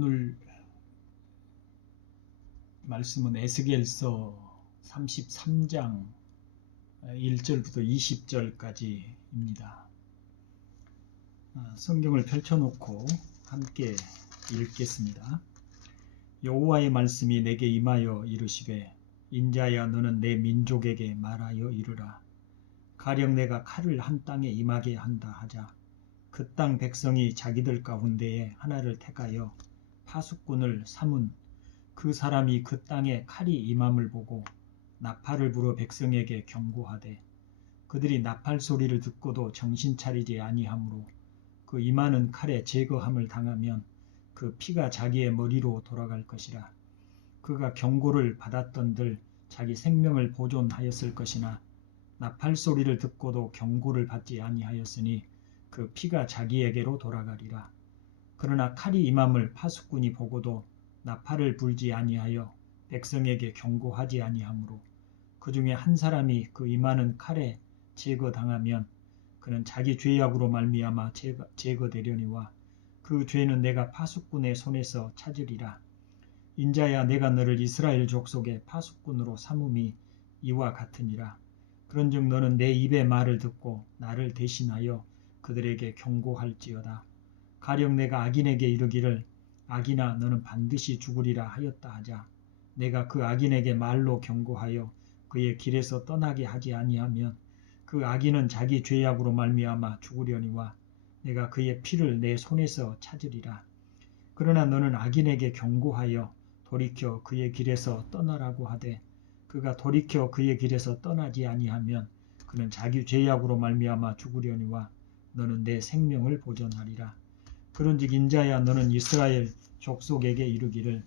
오늘 말씀은 에스겔서 33장 1절부터 20절까지입니다. 성경을 펼쳐놓고 함께 읽겠습니다. 여호와의 말씀이 내게 임하여 이르시되, 인자야, 너는 내 민족에게 말하여 이르라. 가령 내가 칼을 한 땅에 임하게 한다 하자. 그 땅 백성이 자기들 가운데에 하나를 택하여 파수꾼을 삼은 그 사람이 그 땅에 칼이 임함을 보고 나팔을 불어 백성에게 경고하되, 그들이 나팔 소리를 듣고도 정신 차리지 아니하므로 그 임하는 칼에 제거함을 당하면 그 피가 자기의 머리로 돌아갈 것이라. 그가 경고를 받았던들 자기 생명을 보존하였을 것이나 나팔 소리를 듣고도 경고를 받지 아니하였으니 그 피가 자기에게로 돌아가리라. 그러나 칼이 임함을 파수꾼이 보고도 나팔을 불지 아니하여 백성에게 경고하지 아니하므로 그 중에 한 사람이 그 임하는 칼에 제거당하면 그는 자기 죄악으로 말미암아 제거되려니와 그 죄는 내가 파수꾼의 손에서 찾으리라. 인자야, 내가 너를 이스라엘 족속의 파수꾼으로 삼음이 이와 같으니라. 그런즉 너는 내 입의 말을 듣고 나를 대신하여 그들에게 경고할지어다. 가령 내가 악인에게 이르기를, 악인아, 너는 반드시 죽으리라 하였다 하자. 내가 그 악인에게 말로 경고하여 그의 길에서 떠나게 하지 아니하면 그 악인은 자기 죄악으로 말미암아 죽으려니와 내가 그의 피를 내 손에서 찾으리라. 그러나 너는 악인에게 경고하여 돌이켜 그의 길에서 떠나라고 하되 그가 돌이켜 그의 길에서 떠나지 아니하면 그는 자기 죄악으로 말미암아 죽으려니와 너는 내 생명을 보존하리라. 그런즉 인자야, 너는 이스라엘 족속에게 이르기를,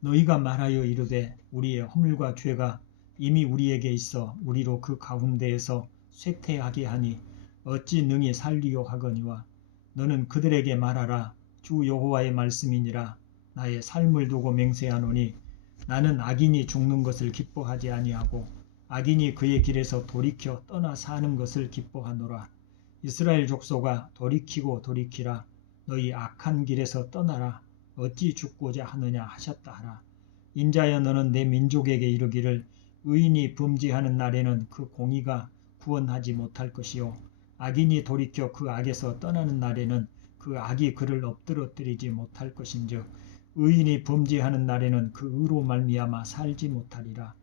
너희가 말하여 이르되 우리의 허물과 죄가 이미 우리에게 있어 우리로 그 가운데에서 쇠퇴하게 하니 어찌 능히 살리요 하거니와 너는 그들에게 말하라. 주 여호와의 말씀이니라. 나의 삶을 두고 맹세하노니 나는 악인이 죽는 것을 기뻐하지 아니하고 악인이 그의 길에서 돌이켜 떠나 사는 것을 기뻐하노라. 이스라엘 족속아, 돌이키고 돌이키라. 너희 악한 길에서 떠나라. 어찌 죽고자 하느냐 하셨다 하라. 인자여, 너는 내 민족에게 이르기를, 의인이 범죄하는 날에는 그 공의가 구원하지 못할 것이요 악인이 돌이켜 그 악에서 떠나는 날에는 그 악이 그를 엎드러뜨리지 못할 것인즉 의인이 범죄하는 날에는 그 의로 말미암아 살지 못하리라.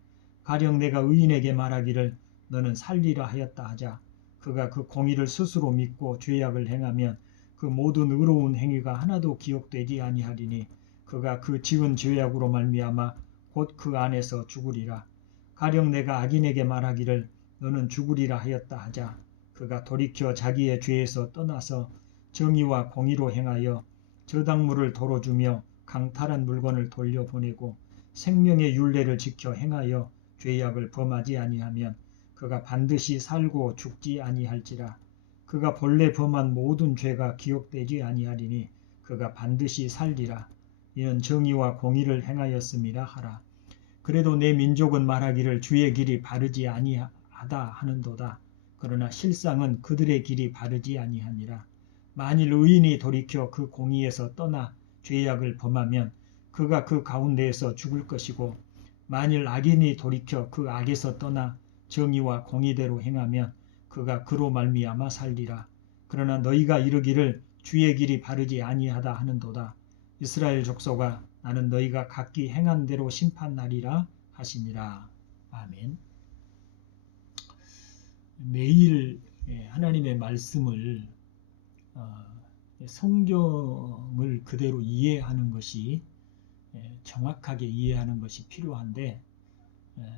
가령 내가 의인에게 말하기를 너는 살리라 하였다 하자. 그가 그 공의를 스스로 믿고 죄악을 행하면 그 모든 의로운 행위가 하나도 기억되지 아니하리니 그가 그 지은 죄악으로 말미암아 곧 그 안에서 죽으리라. 가령 내가 악인에게 말하기를 너는 죽으리라 하였다 하자. 그가 돌이켜 자기의 죄에서 떠나서 정의와 공의로 행하여 저당물을 도로 주며 강탈한 물건을 돌려보내고 생명의 율례를 지켜 행하여 죄악을 범하지 아니하면 그가 반드시 살고 죽지 아니할지라. 그가 본래 범한 모든 죄가 기억되지 아니하리니 그가 반드시 살리라. 이는 정의와 공의를 행하였음이라 하라. 그래도 내 민족은 말하기를 주의 길이 바르지 아니하다 하는도다. 그러나 실상은 그들의 길이 바르지 아니하니라. 만일 의인이 돌이켜 그 공의에서 떠나 죄악을 범하면 그가 그 가운데에서 죽을 것이고 만일 악인이 돌이켜 그 악에서 떠나 정의와 공의대로 행하면 그가 그로 말미암아 살리라. 그러나 너희가 이르기를 주의 길이 바르지 아니하다 하는도다. 이스라엘 족속아, 나는 너희가 각기 행한 대로 심판하리라 하시니라. 아멘. 매일 하나님의 말씀을 성경을 그대로 이해하는 것이 정확하게 이해하는 것이 필요한데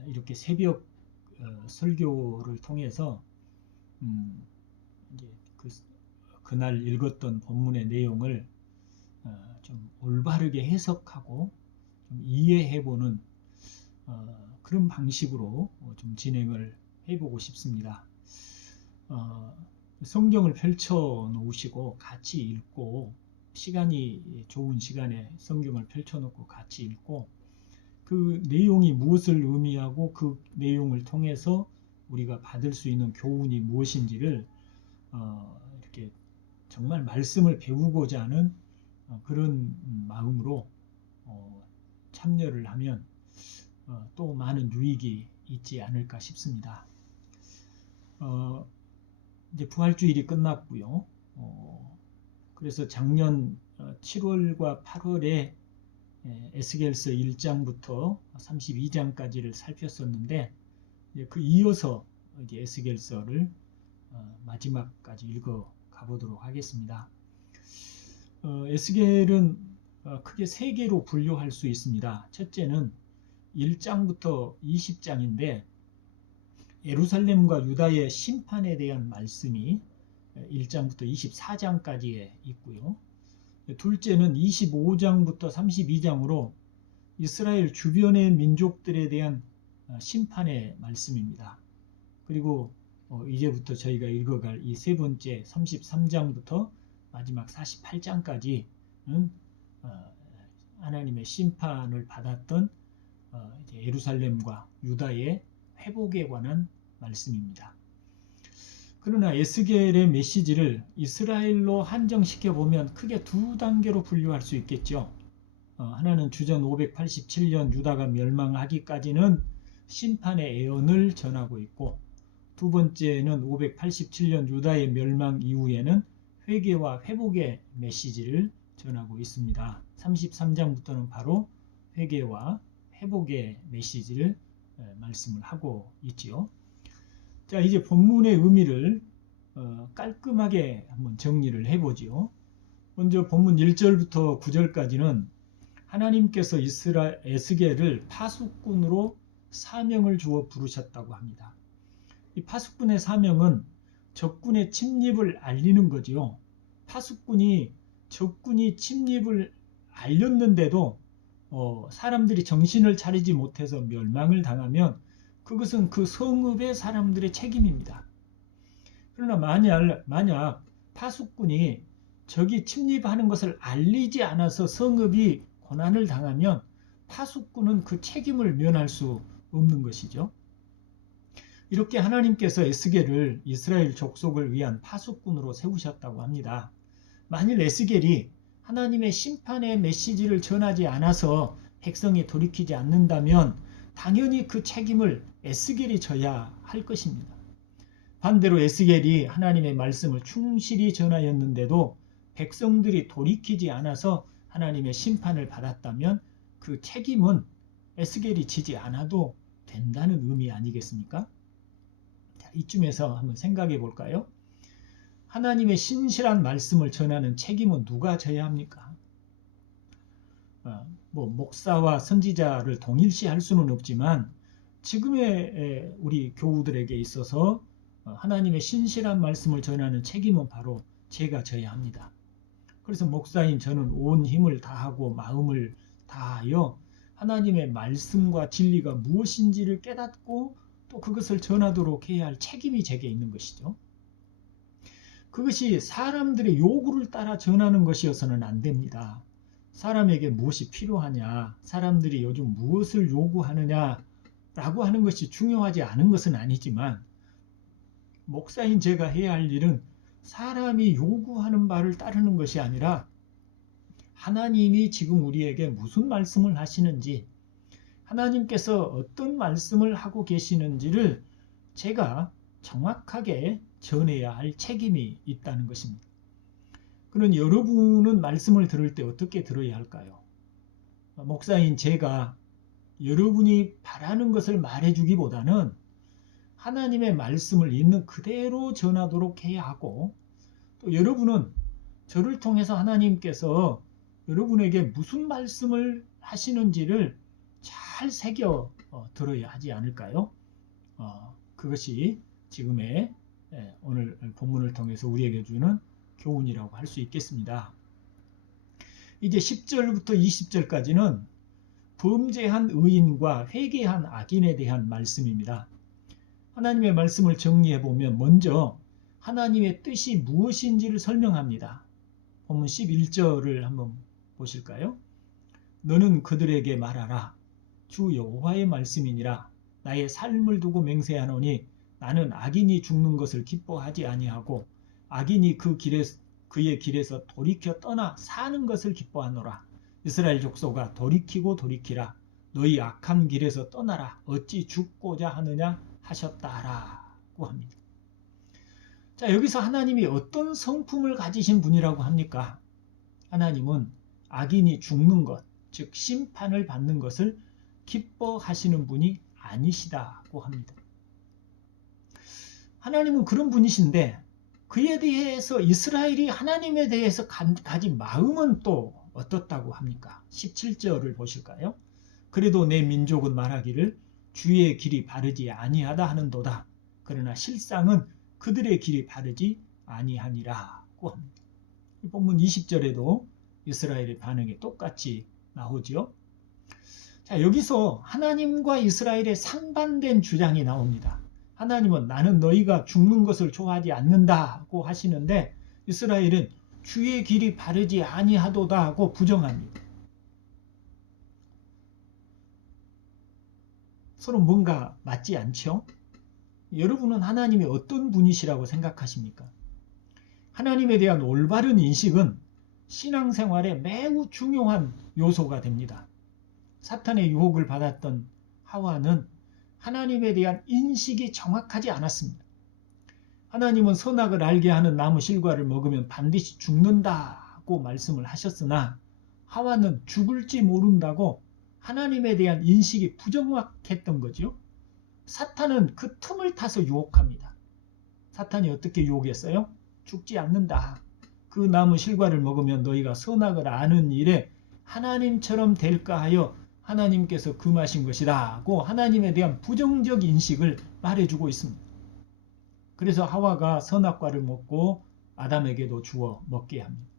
이렇게 새벽 설교를 통해서 이제 그날 읽었던 본문의 내용을 좀 올바르게 해석하고 좀 이해해보는 그런 방식으로 좀 진행을 해보고 싶습니다. 성경을 펼쳐 놓으시고 같이 읽고 시간이 좋은 시간에 성경을 펼쳐놓고 같이 읽고 그 내용이 무엇을 의미하고 그 내용을 통해서 우리가 받을 수 있는 교훈이 무엇인지를 이렇게 정말 말씀을 배우고자 하는 그런 마음으로 참여를 하면 또 많은 유익이 있지 않을까 싶습니다. 이제 부활주일이 끝났고요. 그래서 작년 7월과 8월에 에스겔서 1장부터 32장까지를 살폈었는데, 그 이어서 이제 에스겔서를 마지막까지 읽어 가보도록 하겠습니다. 에스겔은 크게 세 개로 분류할 수 있습니다. 첫째는 1장부터 20장인데 예루살렘과 유다의 심판에 대한 말씀이 1장부터 24장까지에 있고요. 둘째는 25장부터 32장으로 이스라엘 주변의 민족들에 대한 심판의 말씀입니다. 그리고 이제부터 저희가 읽어갈 이 세 번째 33장부터 마지막 48장까지는 하나님의 심판을 받았던 이제 예루살렘과 유다의 회복에 관한 말씀입니다. 그러나 에스겔의 메시지를 이스라엘로 한정시켜 보면 크게 두 단계로 분류할 수 있겠죠. 하나는 주전 587년 유다가 멸망하기까지는 심판의 예언을 전하고 있고, 두 번째는 587년 유다의 멸망 이후에는 회개와 회복의 메시지를 전하고 있습니다. 33장부터는 바로 회개와 회복의 메시지를 말씀을 하고 있지요. 자, 이제 본문의 의미를 깔끔하게 한번 정리를 해보지요. 먼저 본문 1절부터 9절까지는 하나님께서 에스겔을 파수꾼으로 사명을 주어 부르셨다고 합니다. 이 파수꾼의 사명은 적군의 침입을 알리는 거지요. 파수꾼이 적군이 침입을 알렸는데도 사람들이 정신을 차리지 못해서 멸망을 당하면 그것은 그 성읍의 사람들의 책임입니다. 그러나 만약 파수꾼이 적이 침입하는 것을 알리지 않아서 성읍이 고난을 당하면 파수꾼은 그 책임을 면할 수 없는 것이죠. 이렇게 하나님께서 에스겔을 이스라엘 족속을 위한 파수꾼으로 세우셨다고 합니다. 만일 에스겔이 하나님의 심판의 메시지를 전하지 않아서 백성이 돌이키지 않는다면 당연히 그 책임을 에스겔이 져야 할 것입니다. 반대로 에스겔이 하나님의 말씀을 충실히 전하였는데도 백성들이 돌이키지 않아서 하나님의 심판을 받았다면 그 책임은 에스겔이 지지 않아도 된다는 의미 아니겠습니까? 자, 이쯤에서 한번 생각해 볼까요? 하나님의 신실한 말씀을 전하는 책임은 누가 져야 합니까? 목사와 선지자를 동일시할 수는 없지만 지금의 우리 교우들에게 있어서 하나님의 신실한 말씀을 전하는 책임은 바로 제가 져야 합니다. 그래서 목사인 저는 온 힘을 다하고 마음을 다하여 하나님의 말씀과 진리가 무엇인지를 깨닫고 또 그것을 전하도록 해야 할 책임이 제게 있는 것이죠. 그것이 사람들의 요구를 따라 전하는 것이어서는 안 됩니다. 사람에게 무엇이 필요하냐, 사람들이 요즘 무엇을 요구하느냐라고 하는 것이 중요하지 않은 것은 아니지만 목사인 제가 해야 할 일은 사람이 요구하는 바를 따르는 것이 아니라 하나님이 지금 우리에게 무슨 말씀을 하시는지, 하나님께서 어떤 말씀을 하고 계시는지를 제가 정확하게 전해야 할 책임이 있다는 것입니다. 그럼 여러분은 말씀을 들을 때 어떻게 들어야 할까요? 목사인 제가 여러분이 바라는 것을 말해주기보다는 하나님의 말씀을 있는 그대로 전하도록 해야 하고, 또 여러분은 저를 통해서 하나님께서 여러분에게 무슨 말씀을 하시는지를 잘 새겨 들어야 하지 않을까요? 그것이 지금의 오늘 본문을 통해서 우리에게 주는 교훈이라고 할 수 있겠습니다. 이제 10절부터 20절까지는 범죄한 의인과 회개한 악인에 대한 말씀입니다. 하나님의 말씀을 정리해 보면 먼저 하나님의 뜻이 무엇인지를 설명합니다. 본문 11절을 한번 보실까요? 너는 그들에게 말하라. 주 여호와의 말씀이니라. 나의 삶을 두고 맹세하노니 나는 악인이 죽는 것을 기뻐하지 아니하고 악인이 그 그의 길에서 돌이켜 떠나 사는 것을 기뻐하노라. 이스라엘 족속아 돌이키고 돌이키라. 너희 악한 길에서 떠나라. 어찌 죽고자 하느냐 하셨다라고 합니다. 자, 여기서 하나님이 어떤 성품을 가지신 분이라고 합니까? 하나님은 악인이 죽는 것, 즉 심판을 받는 것을 기뻐하시는 분이 아니시다고 합니다. 하나님은 그런 분이신데 그에 대해서 이스라엘이 하나님에 대해서 가진 마음은 또 어떻다고 합니까? 17절을 보실까요? 그래도 내 민족은 말하기를 주의 길이 바르지 아니하다 하는도다. 그러나 실상은 그들의 길이 바르지 아니하니라고 합니다. 본문 20절에도 이스라엘의 반응이 똑같이 나오죠. 자, 여기서 하나님과 이스라엘의 상반된 주장이 나옵니다. 하나님은 나는 너희가 죽는 것을 좋아하지 않는다고 하시는데 이스라엘은 주의 길이 바르지 아니하도다 하고 부정합니다. 서로 뭔가 맞지 않죠? 여러분은 하나님이 어떤 분이시라고 생각하십니까? 하나님에 대한 올바른 인식은 신앙생활에 매우 중요한 요소가 됩니다. 사탄의 유혹을 받았던 하와는 하나님에 대한 인식이 정확하지 않았습니다. 하나님은 선악을 알게 하는 나무 실과를 먹으면 반드시 죽는다고 말씀을 하셨으나 하와는 죽을지 모른다고 하나님에 대한 인식이 부정확했던 거죠. 사탄은 그 틈을 타서 유혹합니다. 사탄이 어떻게 유혹했어요? 죽지 않는다. 그 나무 실과를 먹으면 너희가 선악을 아는 일에 하나님처럼 될까 하여 하나님께서 금하신 것이라고 하나님에 대한 부정적 인식을 말해주고 있습니다. 그래서 하와가 선악과를 먹고 아담에게도 주어 먹게 합니다.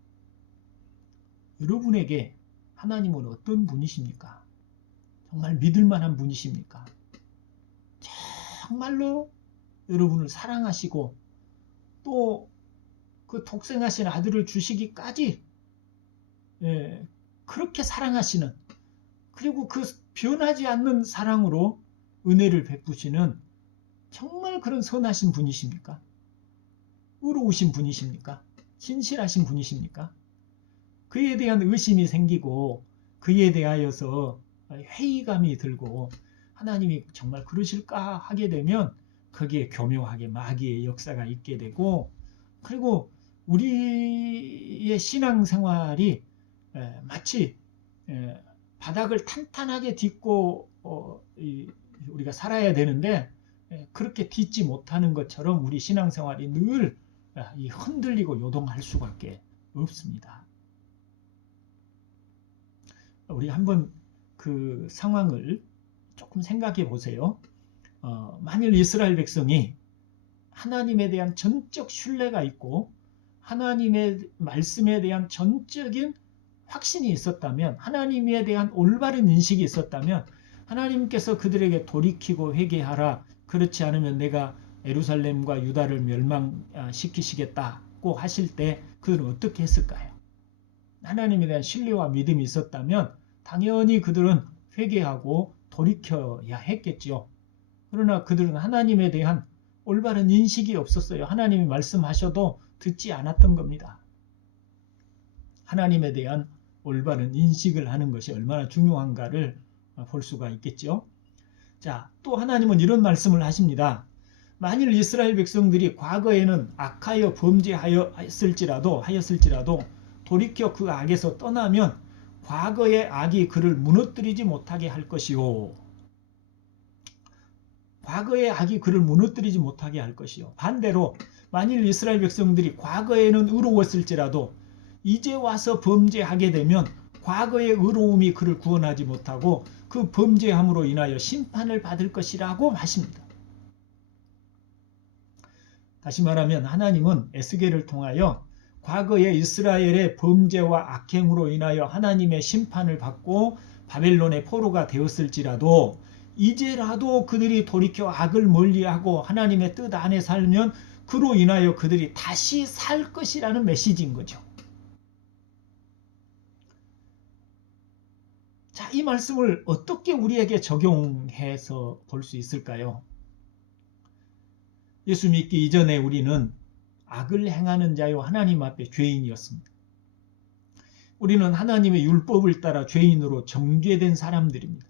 여러분에게 하나님은 어떤 분이십니까? 정말 믿을만한 분이십니까? 정말로 여러분을 사랑하시고 또 그 독생하신 아들을 주시기까지 그렇게 사랑하시는, 그리고 그 변하지 않는 사랑으로 은혜를 베푸시는 정말 그런 선하신 분이십니까? 의로우신 분이십니까? 신실하신 분이십니까? 그에 대한 의심이 생기고 그에 대하여서 회의감이 들고 하나님이 정말 그러실까 하게 되면 거기에 교묘하게 마귀의 역사가 있게 되고, 그리고 우리의 신앙생활이 마치 바닥을 탄탄하게 딛고 우리가 살아야 되는데 그렇게 딛지 못하는 것처럼 우리 신앙생활이 늘 흔들리고 요동할 수밖에 없습니다. 우리 한번 그 상황을 조금 생각해 보세요. 만일 이스라엘 백성이 하나님에 대한 전적 신뢰가 있고 하나님의 말씀에 대한 전적인 확신이 있었다면, 하나님에 대한 올바른 인식이 있었다면 하나님께서 그들에게 돌이키고 회개하라, 그렇지 않으면 내가 예루살렘과 유다를 멸망시키시겠다고 하실 때 그들은 어떻게 했을까요? 하나님에 대한 신뢰와 믿음이 있었다면 당연히 그들은 회개하고 돌이켜야 했겠지요. 그러나 그들은 하나님에 대한 올바른 인식이 없었어요. 하나님이 말씀하셔도 듣지 않았던 겁니다. 하나님에 대한 올바른 인식을 하는 것이 얼마나 중요한가를 볼 수가 있겠죠. 자, 또 하나님은 이런 말씀을 하십니다. 만일 이스라엘 백성들이 과거에는 악하여 범죄하였을지라도 돌이켜 그 악에서 떠나면 과거의 악이 그를 무너뜨리지 못하게 할 것이요. 과거의 악이 그를 무너뜨리지 못하게 할 것이요. 반대로 만일 이스라엘 백성들이 과거에는 의로웠을지라도 이제 와서 범죄하게 되면 과거의 의로움이 그를 구원하지 못하고 그 범죄함으로 인하여 심판을 받을 것이라고 하십니다. 다시 말하면 하나님은 에스겔을 통하여 과거의 이스라엘의 범죄와 악행으로 인하여 하나님의 심판을 받고 바벨론의 포로가 되었을지라도 이제라도 그들이 돌이켜 악을 멀리하고 하나님의 뜻 안에 살면 그로 인하여 그들이 다시 살 것이라는 메시지인 거죠. 자, 이 말씀을 어떻게 우리에게 적용해서 볼 수 있을까요? 예수 믿기 이전에 우리는 악을 행하는 자요 하나님 앞에 죄인이었습니다. 우리는 하나님의 율법을 따라 죄인으로 정죄된 사람들입니다.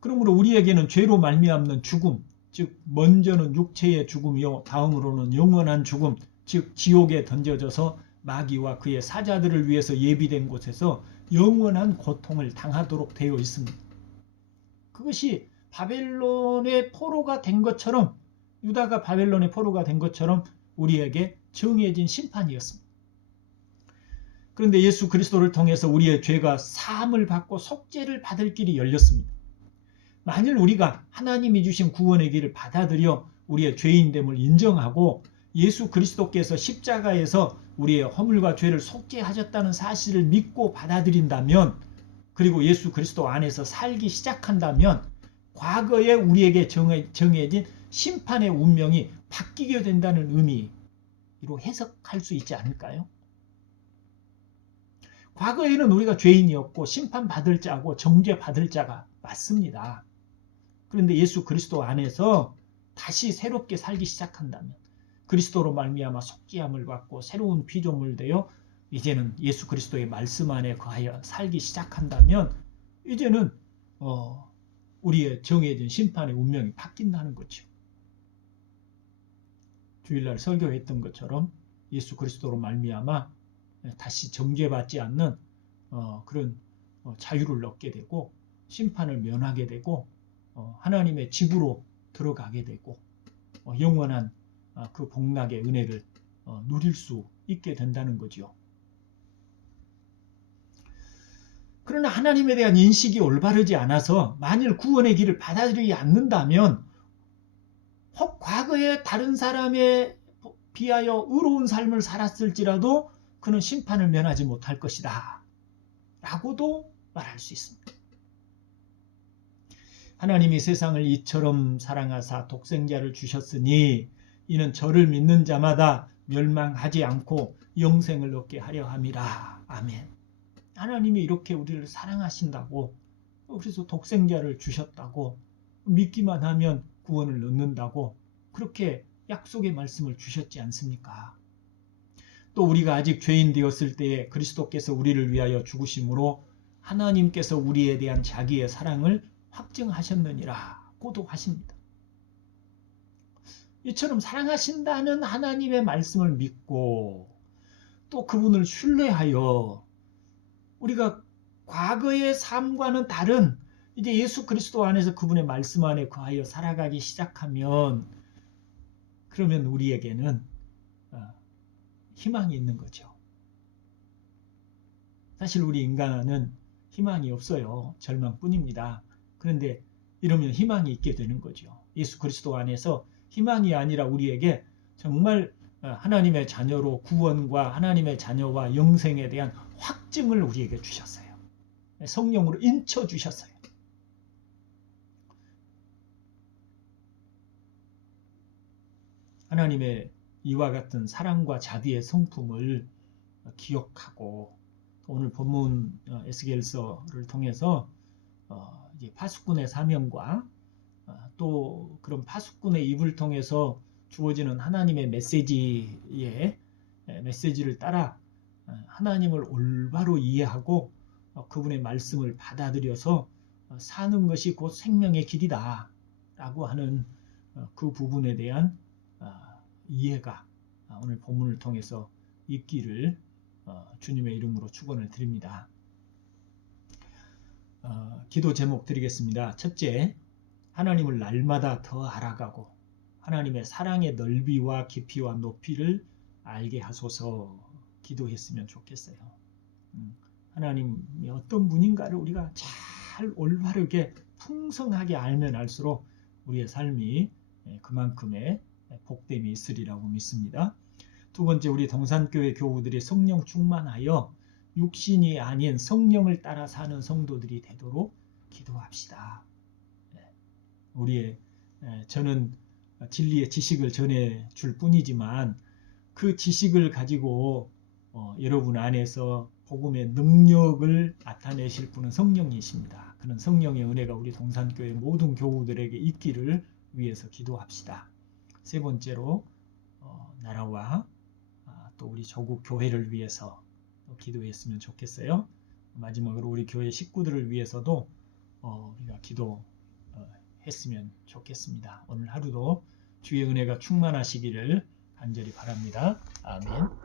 그러므로 우리에게는 죄로 말미암는 죽음, 즉 먼저는 육체의 죽음이요 다음으로는 영원한 죽음, 즉 지옥에 던져져서 마귀와 그의 사자들을 위해서 예비된 곳에서 영원한 고통을 당하도록 되어 있습니다. 그것이 바벨론의 포로가 된 것처럼, 유다가 바벨론의 포로가 된 것처럼 우리에게 정해진 심판이었습니다. 그런데 예수 그리스도를 통해서 우리의 죄가 사함을 받고 속죄를 받을 길이 열렸습니다. 만일 우리가 하나님이 주신 구원의 길을 받아들여 우리의 죄인됨을 인정하고 예수 그리스도께서 십자가에서 우리의 허물과 죄를 속죄하셨다는 사실을 믿고 받아들인다면, 그리고 예수 그리스도 안에서 살기 시작한다면 과거에 우리에게 정해진 심판의 운명이 바뀌게 된다는 의미로 해석할 수 있지 않을까요? 과거에는 우리가 죄인이었고 심판받을 자고 정죄받을 자가 맞습니다. 그런데 예수 그리스도 안에서 다시 새롭게 살기 시작한다면, 그리스도로 말미암아 속죄함을 받고 새로운 피조물 되어 이제는 예수 그리스도의 말씀 안에 거하여 살기 시작한다면 이제는 우리의 정해진 심판의 운명이 바뀐다는 거죠. 주일날 설교했던 것처럼 예수 그리스도로 말미암아 다시 정죄받지 않는 그런 자유를 얻게 되고 심판을 면하게 되고 하나님의 집으로 들어가게 되고 영원한 그 복락의 은혜를 누릴 수 있게 된다는 거죠. 그러나 하나님에 대한 인식이 올바르지 않아서 만일 구원의 길을 받아들이지 않는다면 혹 과거에 다른 사람에 비하여 의로운 삶을 살았을지라도 그는 심판을 면하지 못할 것이다 라고도 말할 수 있습니다. 하나님이 세상을 이처럼 사랑하사 독생자를 주셨으니 이는 저를 믿는 자마다 멸망하지 않고 영생을 얻게 하려 함이라. 아멘. 하나님이 이렇게 우리를 사랑하신다고, 그래서 독생자를 주셨다고, 믿기만 하면 구원을 얻는다고 그렇게 약속의 말씀을 주셨지 않습니까? 또 우리가 아직 죄인 되었을 때에 그리스도께서 우리를 위하여 죽으심으로 하나님께서 우리에 대한 자기의 사랑을 확증하셨느니라고도 하십니다. 이처럼 사랑하신다는 하나님의 말씀을 믿고 또 그분을 신뢰하여 우리가 과거의 삶과는 다른 이제 예수 그리스도 안에서 그분의 말씀 안에 거하여 살아가기 시작하면, 그러면 우리에게는 희망이 있는 거죠. 사실 우리 인간은 희망이 없어요. 절망뿐입니다. 그런데 이러면 희망이 있게 되는 거죠. 예수 그리스도 안에서 희망이 아니라 우리에게 정말 하나님의 자녀로 구원과 하나님의 자녀와 영생에 대한 확증을 우리에게 주셨어요. 성령으로 인쳐 주셨어요. 하나님의 이와 같은 사랑과 자비의 성품을 기억하고 오늘 본문 에스겔서를 통해서 이제 파수꾼의 사명과 또 그런 파수꾼의 입을 통해서 주어지는 하나님의 메시지를 따라 하나님을 올바로 이해하고 그분의 말씀을 받아들여서 사는 것이 곧 생명의 길이다 라고 하는 그 부분에 대한 이해가 오늘 본문을 통해서 있기를 주님의 이름으로 축원을 드립니다. 기도 제목 드리겠습니다. 첫째, 하나님을 날마다 더 알아가고 하나님의 사랑의 넓이와 깊이와 높이를 알게 하소서 기도했으면 좋겠어요. 하나님이 어떤 분인가를 우리가 잘 올바르게 풍성하게 알면 알수록 우리의 삶이 그만큼의 복됨이 있으리라고 믿습니다. 두 번째, 우리 동산교회 교우들이 성령 충만하여 육신이 아닌 성령을 따라 사는 성도들이 되도록 기도합시다. 저는 진리의 지식을 전해줄 뿐이지만 그 지식을 가지고 여러분 안에서 복음의 능력을 나타내실 분은 성령이십니다. 그는 성령의 은혜가 우리 동산교회 모든 교우들에게 있기를 위해서 기도합시다. 세 번째로 나라와 또 우리 조국 교회를 위해서 기도했으면 좋겠어요. 마지막으로 우리 교회 식구들을 위해서도 우리가 기도했으면 좋겠습니다. 오늘 하루도 주의 은혜가 충만하시기를 간절히 바랍니다. 아멘.